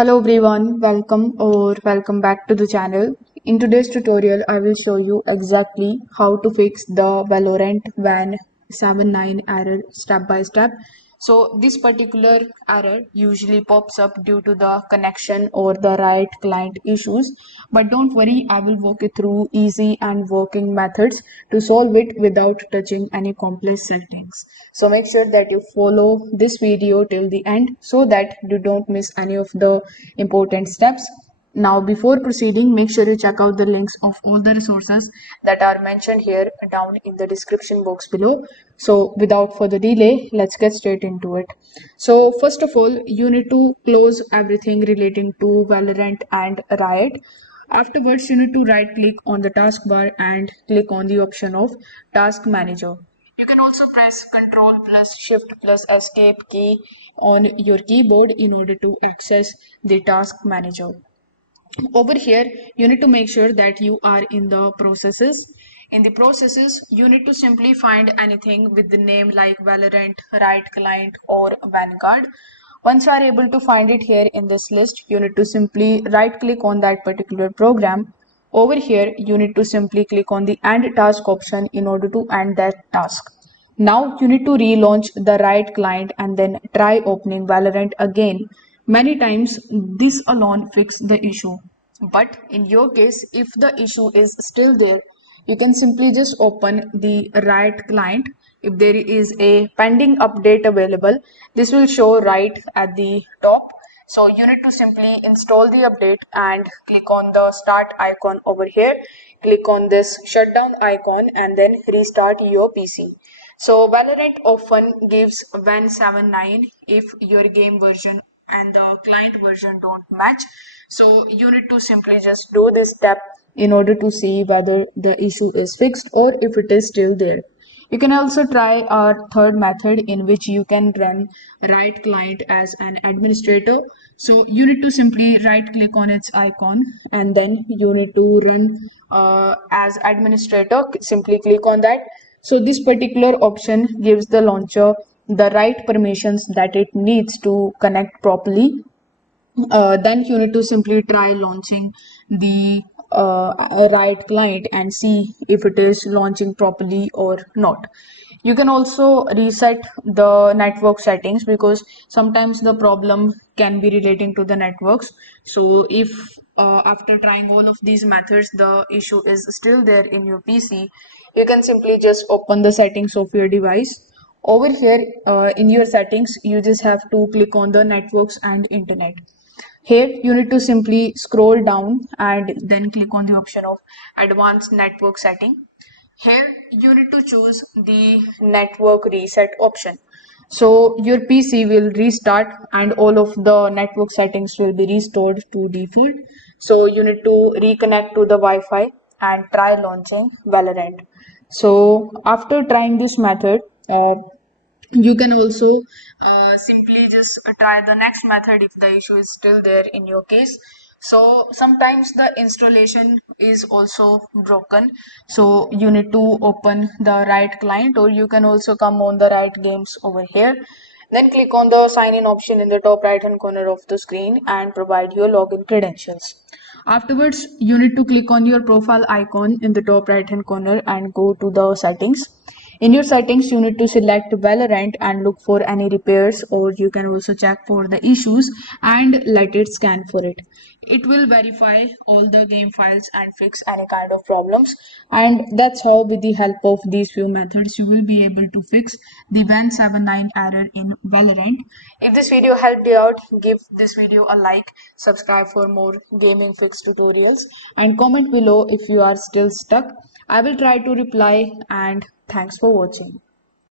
Hello everyone, welcome back to the channel. In today's tutorial, I will show you exactly how to fix the Valorant WAN 79 error step by step. So this particular error usually pops up due to the connection or the right client issues. But don't worry, I will walk you through easy and working methods to solve it without touching any complex settings. So make sure that you follow this video till the end so that you don't miss any of the important steps. Now, before proceeding, make sure you check out the links of all the resources that are mentioned here down in the description box below. So, without further delay, let's get straight into it. So, first of all, you need to close everything relating to Valorant and Riot. Afterwards, you need to right click on the taskbar and click on the option of Task Manager. You can also press Ctrl plus Shift plus Escape key on your keyboard in order to access the Task Manager. Over here, you need to make sure that you are in the processes. In the processes, you need to simply find anything with the name like Valorant, Riot Client or Vanguard. Once you are able to find it here in this list, you need to simply right click on that particular program. Over here, you need to simply click on the end task option in order to end that task. Now you need to relaunch the right client and then try opening Valorant again. Many times this alone fixes the issue. But in your case, if the issue is still there, you can simply just open the right client. If there is a pending update available, this will show right at the top. So you need to simply install the update and click on the start icon over here. Click on this shutdown icon and then restart your PC. So Valorant often gives WAN 79 if your game version and the client version don't match. So you need to simply just do this step in order to see whether the issue is fixed or if it is still there. You can also try our third method in which you can run right client as an administrator. So you need to simply right click on its icon and then you need to run as administrator. Simply click on that. So this particular option gives the launcher the right permissions that it needs to connect properly. Then you need to simply try launching the right client and see if it is launching properly or not. You can also reset the network settings because sometimes the problem can be relating to the networks. So if after trying all of these methods the issue is still there in your PC, you can simply just open the settings of your device. Over here in your settings, you just have to click on the networks and internet. Here you need to simply scroll down and then click on the option of advanced network setting. Here you need to choose the network reset option. So your PC will restart and all of the network settings will be restored to default. So you need to reconnect to the Wi-Fi and try launching Valorant. So after trying this method, you can also simply just try the next method if the issue is still there in your case. So sometimes the installation is also broken, so you need to open the right client or you can also come on the right games over here. Then click on the sign in option in the top right hand corner of the screen and provide your login credentials. Afterwards, you need to click on your profile icon in the top right hand corner and go to the settings. In your settings, you need to select Valorant and look for any repairs, or you can also check for the issues and let it scan for it. It will verify all the game files and fix any kind of problems. And that's how, with the help of these few methods, you will be able to fix the WAN 79 error in Valorant. If this video helped you out, give this video a like, subscribe for more gaming fix tutorials, and comment below if you are still stuck. I will try to reply, and thanks for watching.